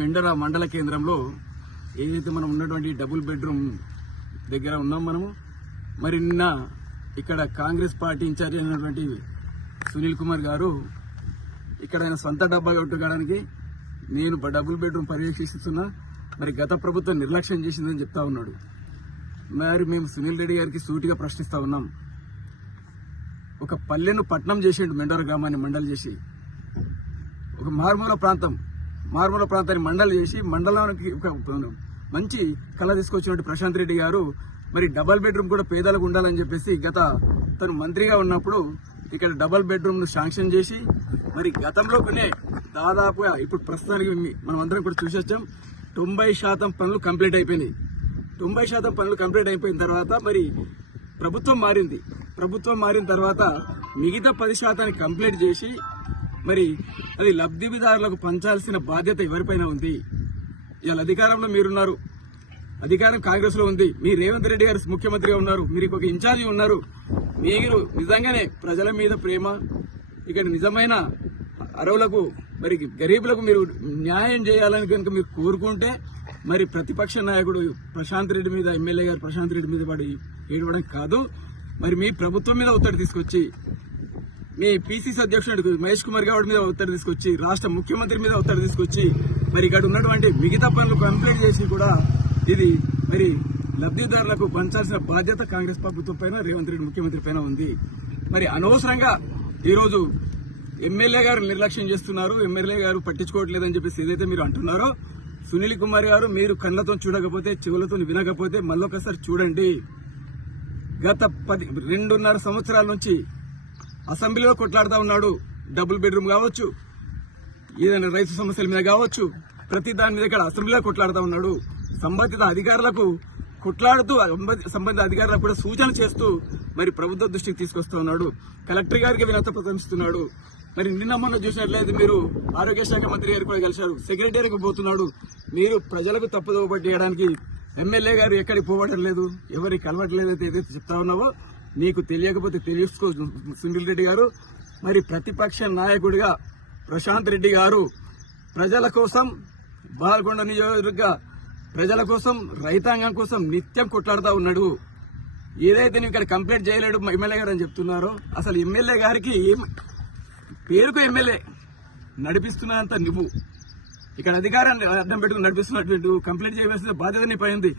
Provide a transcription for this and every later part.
మెండర మండల కేంద్రంలో ఏదైతే మనం ఉన్నటువంటి డబుల్ బెడ్రూమ్ దగ్గర ఉన్నాం మనము. మరి నిన్న ఇక్కడ కాంగ్రెస్ పార్టీ ఇన్ఛార్జ్ అయినటువంటి సునీల్ కుమార్ గారు ఇక్కడ ఆయన సొంత డబ్బా కొట్టుకోవడానికి నేను డబుల్ బెడ్రూమ్ పర్యవేక్షిస్తున్నా, మరి గత ప్రభుత్వం నిర్లక్ష్యం చేసిందని చెప్తా ఉన్నాడు. మరి మేము సునీల్ రెడ్డి గారికి సూటిగా ప్రశ్నిస్తా ఉన్నాం. ఒక పల్లెను పట్నం చేసిండు, మెండర గ్రామాన్ని మండలి చేసి, ఒక మారుమూల ప్రాంతాన్ని మండలి చేసి మండలానికి ఒక మంచి కళ తీసుకొచ్చినట్టు ప్రశాంత్ రెడ్డి గారు మరి డబల్ బెడ్రూమ్ కూడా పేదలకు ఉండాలని చెప్పేసి గత తను మంత్రిగా ఉన్నప్పుడు ఇక్కడ డబల్ బెడ్రూమ్ ను శాంక్షన్ చేసి మరి గతంలో కొనే దాదాపుగా ఇప్పుడు ప్రస్తుతానికి మనం అందరం కూడా చూసొచ్చాం 90% పనులు కంప్లీట్ అయిపోయినాయి. 90% పనులు కంప్లీట్ అయిపోయిన తర్వాత మరి ప్రభుత్వం మారిన తర్వాత మిగతా 10% కంప్లీట్ చేసి మరి అది లబ్ధిదారులకు పంచాల్సిన బాధ్యత ఎవరిపైన ఉంది? ఇవాళ అధికారంలో మీరున్నారు, అధికారం కాంగ్రెస్ లో ఉంది, మీ రేవంత్ రెడ్డి గారు ముఖ్యమంత్రిగా ఉన్నారు, మీరు ఒక ఇన్ఛార్జి ఉన్నారు. మీరు నిజంగానే ప్రజల మీద ప్రేమ, ఇక్కడ నిజమైన అర్హులకు మరి గరీబులకు మీరు న్యాయం చేయాలని కనుక మీరు కోరుకుంటే మరి ప్రతిపక్ష నాయకుడు ప్రశాంత్ రెడ్డి మీద, ఎమ్మెల్యే గారు ప్రశాంత్ రెడ్డి మీద పడి ఏడవడం కాదు, మరి మీ ప్రభుత్వం మీద ఒత్తిడి తీసుకొచ్చి, మీ పిసిసి అధ్యక్షుడు మహేష్ కుమార్ గౌడ్ మీద ఒత్తిడి తీసుకొచ్చి, రాష్ట్ర ముఖ్యమంత్రి మీద ఒత్తిడి తీసుకొచ్చి మరి ఇక్కడ ఉన్నటువంటి మిగతా పనులు కంప్లీట్ చేసి కూడా ఇది మరి లబ్ధిదారులకు పంచాల్సిన బాధ్యత కాంగ్రెస్ ప్రభుత్వం పైన, రేవంత్ రెడ్డి ముఖ్యమంత్రి పైన ఉంది. మరి అనవసరంగా ఈరోజు ఎమ్మెల్యే గారు నిర్లక్ష్యం చేస్తున్నారు, ఎమ్మెల్యే గారు పట్టించుకోవట్లేదని చెప్పేసి ఏదైతే మీరు అంటున్నారో, సునీల్ కుమార్ గారు మీరు కళ్ళతో చూడకపోతే, చెవులతో వినకపోతే మళ్ళొకసారి చూడండి. గత 2.5 సంవత్సరాల నుంచి అసెంబ్లీలో కొట్లాడుతూ ఉన్నాడు. డబుల్ బెడ్రూమ్ కావచ్చు, ఏదైనా రైతు సమస్యల మీద కావచ్చు, ప్రతి దాని మీద ఇక్కడ అసెంబ్లీలో కొట్లాడుతూ ఉన్నాడు. సంబంధిత అధికారులకు కొట్లాడుతూ సంబంధిత అధికారులకు కూడా సూచన చేస్తూ మరి ప్రభుత్వ దృష్టికి తీసుకొస్తా ఉన్నాడు. కలెక్టర్ గారికి వినతి పత్రం ఇస్తున్నాడు. మరి నిన్న మొన్న చూసినట్లయితే మీరు ఆరోగ్య శాఖ మంత్రి గారు కూడా కలిశారు, సెక్రటరీకి పోతున్నాడు. మీరు ప్రజలకు తప్పుదోవ పట్టేయడానికి ఎమ్మెల్యే గారు ఎక్కడికి పోవడం లేదు, ఎవరికి కలవట్లేదు అయితే ఏదైతే చెప్తా ఉన్నావో నీకు తెలియకపోతే తెలుసుకో సునీల్ రెడ్డి గారు. మరి ప్రతిపక్ష నాయకుడిగా ప్రశాంత్ రెడ్డి గారు ప్రజల కోసం, బాల్కొండ నియోజకవర్గ ప్రజల కోసం, రైతాంగం కోసం నిత్యం కొట్లాడుతూ ఉన్నాడు. ఏదైతే నువ్వు ఇక్కడ కంప్లైంట్ చేయలేడు ఎమ్మెల్యే గారు అని చెప్తున్నారో, అసలు ఎమ్మెల్యే గారికి పేరుకు ఎమ్మెల్యే నడిపిస్తున్నంత నువ్వు ఇక్కడ అధికారాన్ని అడ్డం పెట్టుకుని నడిపిస్తున్నట్టు కంప్లైంట్ చేయవలసిన బాధ్యత నీపై ఉంది.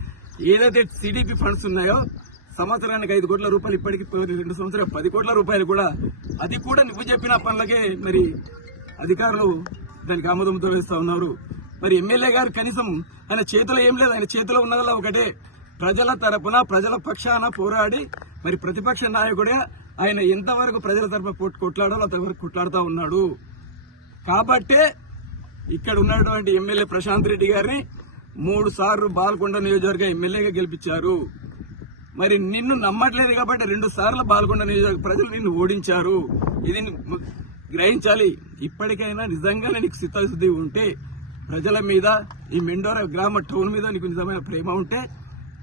ఏదైతే సిడిపి ఫండ్స్ ఉన్నాయో సంవత్సరానికి 5 కోట్ల రూపాయలు, ఇప్పటికి 2 సంవత్సరాలు 10 కోట్ల రూపాయలు కూడా, అది కూడా నువ్వు చెప్పిన పనులకే మరి అధికారులు దానికి ఆమోదంతో వేస్తా ఉన్నారు. మరి ఎమ్మెల్యే గారు కనీసం ఆయన చేతిలో ఏం లేదు, ఆయన చేతిలో ఉన్నదల్లా ఒకటే, ప్రజల తరపున ప్రజల పక్షాన పోరాడి మరి ప్రతిపక్ష నాయకుడే ఆయన ఎంతవరకు ప్రజల తరపున కొట్లాడాలో అంతవరకు కొట్లాడుతూ ఉన్నాడు. కాబట్టే ఇక్కడ ఉన్నటువంటి ఎమ్మెల్యే ప్రశాంత్ రెడ్డి గారిని 3 సార్లు బాల్కొండ నియోజకవర్గ ఎమ్మెల్యేగా గెలిపించారు. మరి నిన్ను నమ్మట్లేదు కాబట్టి 2 సార్లు బాల్కొండ నియోజకవర్గ ప్రజలు నిన్ను ఓడించారు. ఇది గ్రహించాలి. ఇప్పటికైనా నిజంగానే నీకు చిత్తశుద్ధి ఉంటే, ప్రజల మీద, ఈ మెండోర గ్రామ టౌన్ మీద నీకు నిజమైన ప్రేమ ఉంటే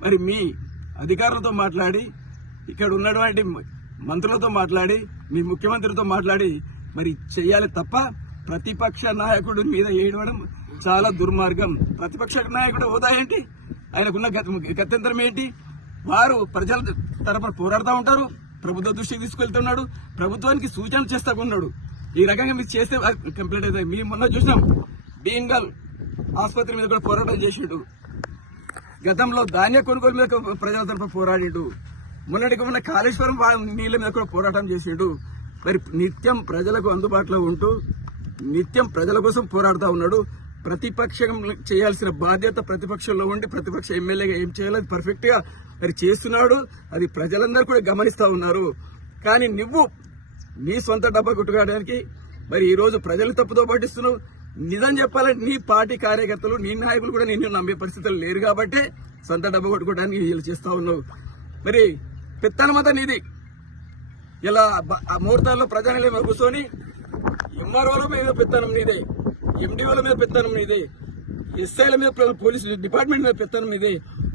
మరి మీ అధికారులతో మాట్లాడి, ఇక్కడ ఉన్నటువంటి మంత్రులతో మాట్లాడి, మీ ముఖ్యమంత్రితో మాట్లాడి మరి చెయ్యాలి తప్ప ప్రతిపక్ష నాయకుడి మీద ఏడవడం చాలా దుర్మార్గం. ప్రతిపక్ష నాయకుడు హోదా ఏంటి? ఆయనకున్న గత్యంతరం ఏంటి? వారు ప్రజల తరపున పోరాడుతూ ఉంటారు, ప్రభుత్వ దృష్టికి తీసుకెళ్తున్నాడు, ప్రభుత్వానికి సూచనలు చేస్తా ఉన్నాడు. ఈ రకంగా మీరు చేస్తే కంప్లీట్ అవుతాయి. మేము మొన్న చూసినాం, బీంగల్ ఆసుపత్రి మీద కూడా పోరాటం చేసిండు. గతంలో ధాన్య కొనుగోలు మీద ప్రజల తరపున పోరాడిండు. మొన్నటికి మొన్న కాళేశ్వరం నీళ్ల మీద కూడా పోరాటం చేసిండు. మరి నిత్యం ప్రజలకు అందుబాటులో ఉంటూ నిత్యం ప్రజల కోసం పోరాడుతూ ఉన్నాడు. ప్రతిపక్షం చేయాల్సిన బాధ్యత ప్రతిపక్షంలో ఉండి ప్రతిపక్ష ఎమ్మెల్యేగా ఏం చేయాలో అది పర్ఫెక్ట్ గా మరి చేస్తున్నాడు. అది ప్రజలందరూ కూడా గమనిస్తా ఉన్నారు. కానీ నువ్వు నీ సొంత డబ్బా కొట్టుకోవడానికి మరి ఈ రోజు ప్రజలు తప్పుతో పట్టిస్తున్నావు. నిజం చెప్పాలంటే నీ పార్టీ కార్యకర్తలు, నీ నాయకులు కూడా నిన్ను నమ్మే పరిస్థితులు లేరు కాబట్టి సొంత డబ్బా కొట్టుకోవడానికి వీళ్ళు చేస్తా ఉన్నావు. మరి పెత్తనమంతా నీది. ఇలా ముహూర్తాల్లో ప్రజానిలయం కూర్చొని ఎంఆర్ఓల మీద పెత్తనం నీదే, ఎండిఓల మీద పెత్తనం నీదే, ఎస్ఐల మీద, పోలీసు డిపార్ట్మెంట్ మీద పెత్తనం నీదే.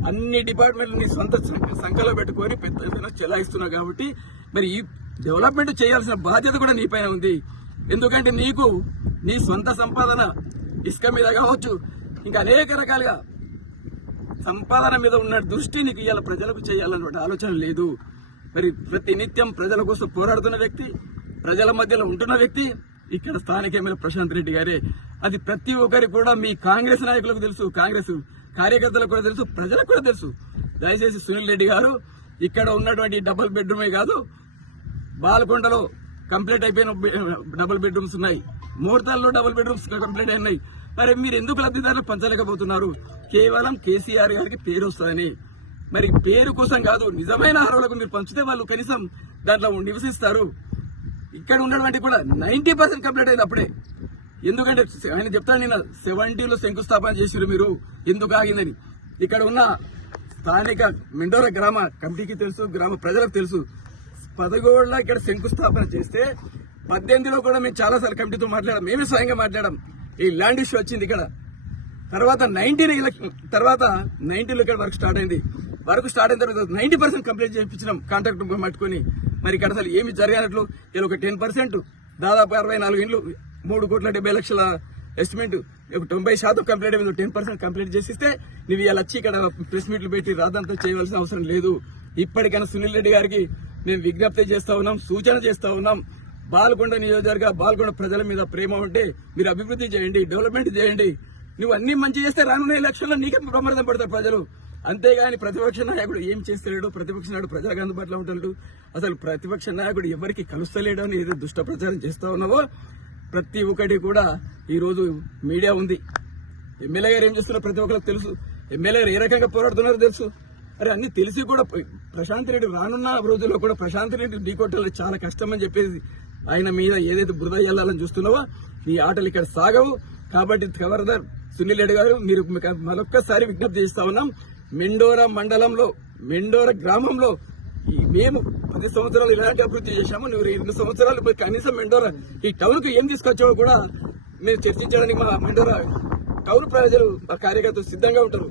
అన్ని డిపార్ట్మెంట్లు నీ సొంత సంఖ్యలో పెట్టుకొని పెద్ద చెలాయిస్తున్నావు. కాబట్టి మరి ఈ డెవలప్మెంట్ చేయాల్సిన బాధ్యత కూడా నీపైన ఉంది. ఎందుకంటే నీకు నీ సొంత సంపాదన ఇసుక మీద కావచ్చు, ఇంకా అనేక రకాలుగా సంపాదన మీద ఉన్న దృష్టి నీకు ఇవాళ ప్రజలకు చేయాలన్నటువంటి ఆలోచన లేదు. మరి ప్రతి నిత్యం ప్రజల కోసం పోరాడుతున్న వ్యక్తి, ప్రజల మధ్యలో ఉంటున్న వ్యక్తి ఇక్కడ స్థానిక ఎమ్మెల్యే ప్రశాంత్ రెడ్డి గారే. అది ప్రతి ఒక్కరికి కూడా మీ కాంగ్రెస్ నాయకులకు తెలుసు, కాంగ్రెస్ కార్యకర్తలకు కూడా తెలుసు, ప్రజలకు కూడా తెలుసు. దయచేసి సునీల్ రెడ్డి గారు ఇక్కడ ఉన్నటువంటి డబుల్ బెడ్రూమే కాదు, బాలకొండలో కంప్లీట్ అయిపోయిన డబుల్ బెడ్రూమ్స్ ఉన్నాయి, ముహూర్తాల్లో డబుల్ బెడ్రూమ్స్ కంప్లీట్ అయినాయి. మరి మీరు ఎందుకు లబ్ధిదారులు పంచలేకపోతున్నారు? కేవలం కేసీఆర్ గారికి పేరు వస్తుందని. మరి పేరు కోసం కాదు, నిజమైన అర్హులకు మీరు పంచితే వాళ్ళు కనీసం దాంట్లో నివసిస్తారు. ఇక్కడ ఉన్నటువంటి కూడా 90% కంప్లీట్ అయింది అప్పుడే. ఎందుకంటే ఆయన చెప్తాను, నేను 70లో శంకుస్థాపన చేసిరు, మీరు ఎందుకు ఆగిందని. ఇక్కడ ఉన్న స్థానిక మెండోర గ్రామ కమిటీకి తెలుసు, గ్రామ ప్రజలకు తెలుసు. 11లో ఇక్కడ శంకుస్థాపన చేస్తే 18లో కూడా మేము చాలాసార్లు కమిటీతో మాట్లాడాం, మేమే స్వయంగా మాట్లాడాం. ఈ ల్యాండ్ ఇష్యూ వచ్చింది ఇక్కడ. తర్వాత 19లో ఇక్కడ వర్క్ స్టార్ట్ అయింది. వర్క్ స్టార్ట్ అయిన తర్వాత 90% కంప్లీట్ చేయించినాం కాంట్రాక్ట్ పట్టుకొని. మరి ఇక్కడ అసలు ఏమి జరగనట్లు ఇలా ఒక 10%, దాదాపు 64 ఇండ్లు, 3,70,00,000 ఎస్టిమేట్, 90% కంప్లీట్ అయింది. 10% కంప్లీట్ చేసిస్తే నువ్వు ఇలా వచ్చి ఇక్కడ ప్రెస్ మీట్లు పెట్టి రాదంతా చేయవలసిన అవసరం లేదు. ఇప్పటికైనా సునీల్ రెడ్డి గారికి మేము విజ్ఞప్తి చేస్తా ఉన్నాం, సూచన చేస్తా ఉన్నాం. బాలకొండ నియోజకవర్గ బాలకొండ ప్రజల మీద ప్రేమ ఉంటే మీరు అభివృద్ధి చేయండి, డెవలప్మెంట్ చేయండి. నువ్వు అన్ని మంచి చేస్తే రానున్న ఎలక్షన్లో నీకే ప్రమాదం పడతారు ప్రజలు. అంతేగాని ప్రతిపక్ష నాయకుడు ఏం చేస్తలేడు, ప్రతిపక్ష నాయకుడు ప్రజలకు అందుబాటులో ఉంటాడు, అసలు ప్రతిపక్ష నాయకుడు ఎవరికి కలుస్తలేడు అని ఏదో దుష్ట ప్రచారం చేస్తా ఉన్నావో ప్రతి ఒక్కటి కూడా ఈ రోజు మీడియా ఉంది. ఎమ్మెల్యే గారు ఏం చేస్తున్నారో ప్రతి ఒక్కరికి తెలుసు, ఎమ్మెల్యే గారు ఏ రకంగా పోరాడుతున్నారో తెలుసు. అరే అన్ని తెలిసి కూడా ప్రశాంత్ రెడ్డి రానున్న రోజుల్లో కూడా ప్రశాంత్ రెడ్డి ఢీకొట్టాలి చాలా కష్టం అని చెప్పేసి ఆయన మీద ఏదైతే బురద వెళ్లాలని చూస్తున్నావో నీ ఆటలు ఇక్కడ సాగవు. కాబట్టి ఖబర్దార్ సునీల్ రెడ్డి గారు, మీరు మరొక్కసారి విజ్ఞప్తి చేస్తా ఉన్నాం. మెండోర మండలంలో, మెండోర గ్రామంలో మేము 10 సంవత్సరాలు ఇలాంటి అభివృద్ధి చేశాము, నువ్వు 2 సంవత్సరాలు కనీసం మెండోర ఈ టౌన్ కు ఏం తీసుకొచ్చావో కూడా మేము చర్చించడానికి మా మెండోర టౌన్ ప్రజలు కార్యకర్తలు సిద్ధంగా ఉంటారు.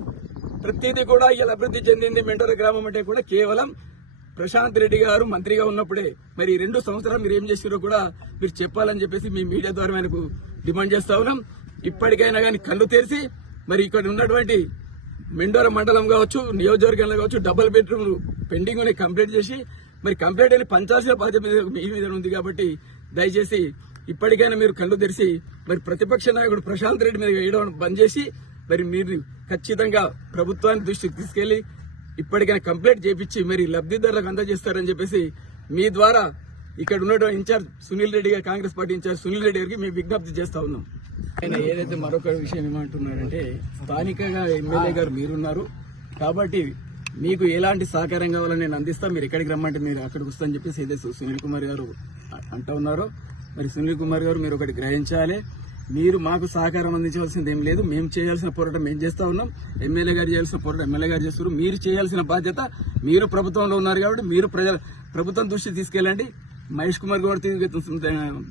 ప్రతిదీ కూడా ఇలా అభివృద్ధి చెందింది మెండోర గ్రామం అంటే కూడా కేవలం ప్రశాంత్ రెడ్డి గారు మంత్రిగా ఉన్నప్పుడే. మరి 2 సంవత్సరాలు మీరు ఏం చేసిరో కూడా మీరు చెప్పాలని చెప్పేసి మీ మీడియా ద్వారా ఆయనకు డిమాండ్ చేస్తా ఉన్నాం. ఇప్పటికైనా కానీ కళ్ళు తెరిచి మరి ఇక్కడ ఉన్నటువంటి మెండోర మండలం కావచ్చు, నియోజకవర్గంలో కావచ్చు, డబుల్ బెడ్రూమ్ పెండింగ్ ని కంప్లీట్ చేసి మరి కంప్లీట్ అయిన పంచాల్సిన బాధ్యత మీ మీద ఉంది. కాబట్టి దయచేసి ఇప్పటికైనా మీరు కళ్ళు తెరిచి మరి ప్రతిపక్ష నాయకుడు ప్రశాంత్ రెడ్డి మీద వేయడం బంద్ చేసి మరి మీరు ఖచ్చితంగా ప్రభుత్వాన్ని దృష్టికి తీసుకెళ్లి ఇప్పటికైనా కంప్లీట్ చేపించి మరి లబ్ధిదారులకు అందజేస్తారని చెప్పేసి మీ ద్వారా ఇక్కడ ఉన్నటువంటి ఇన్ఛార్జ్ సునీల్ రెడ్డి గారు, కాంగ్రెస్ పార్టీ ఇన్ఛార్జ్ సునీల్ రెడ్డి గారికి మేము విజ్ఞప్తి చేస్తా ఉన్నాం. ఆయన ఏదైతే మరొక విషయం ఏమంటున్నారంటే, స్థానికంగా ఎమ్మెల్యే గారు మీరున్నారు కాబట్టి మీకు ఎలాంటి సహకారం కావాలని నేను అందిస్తా, మీరు ఎక్కడికి రమ్మంటే మీరు అక్కడికి వస్తా అని చెప్పేసి ఏదైతే సునీల్ కుమార్ గారు అంటూ ఉన్నారో, మరి సునీల్ కుమార్ గారు మీరు ఒకటి గ్రహించాలి. మీరు మాకు సహకారం అందించవలసింది ఏం లేదు, మేము చేయాల్సిన పోరాటం మేము చేస్తా ఉన్నాం, ఎమ్మెల్యే గారు చేయాల్సిన పోరాటం ఎమ్మెల్యే గారు చేస్తారు. మీరు చేయాల్సిన బాధ్యత, మీరు ప్రభుత్వంలో ఉన్నారు కాబట్టి మీరు ప్రభుత్వం దృష్టికి తీసుకెళ్ళండి, మహేష్ కుమార్ గారి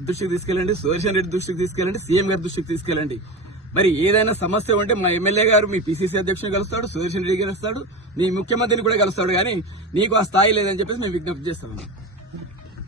దృష్టికి తీసుకెళ్ళండి, సుదర్శన్ రెడ్డి దృష్టికి తీసుకెళ్ళండి, సీఎం గారి దృష్టికి తీసుకెళ్ళండి. మరి ఏదైనా సమస్య ఉంటే మా ఎమ్మెల్యే గారు మీ పీసీసీ అధ్యక్షుని కలుస్తాడు, సుదర్శన్ రెడ్డి కలుస్తాడు, మీ ముఖ్యమంత్రిని కూడా కలుస్తాడు. కానీ నీకు ఆ స్థాయి లేదని చెప్పేసి మేము విజ్ఞప్తి చేస్తాం.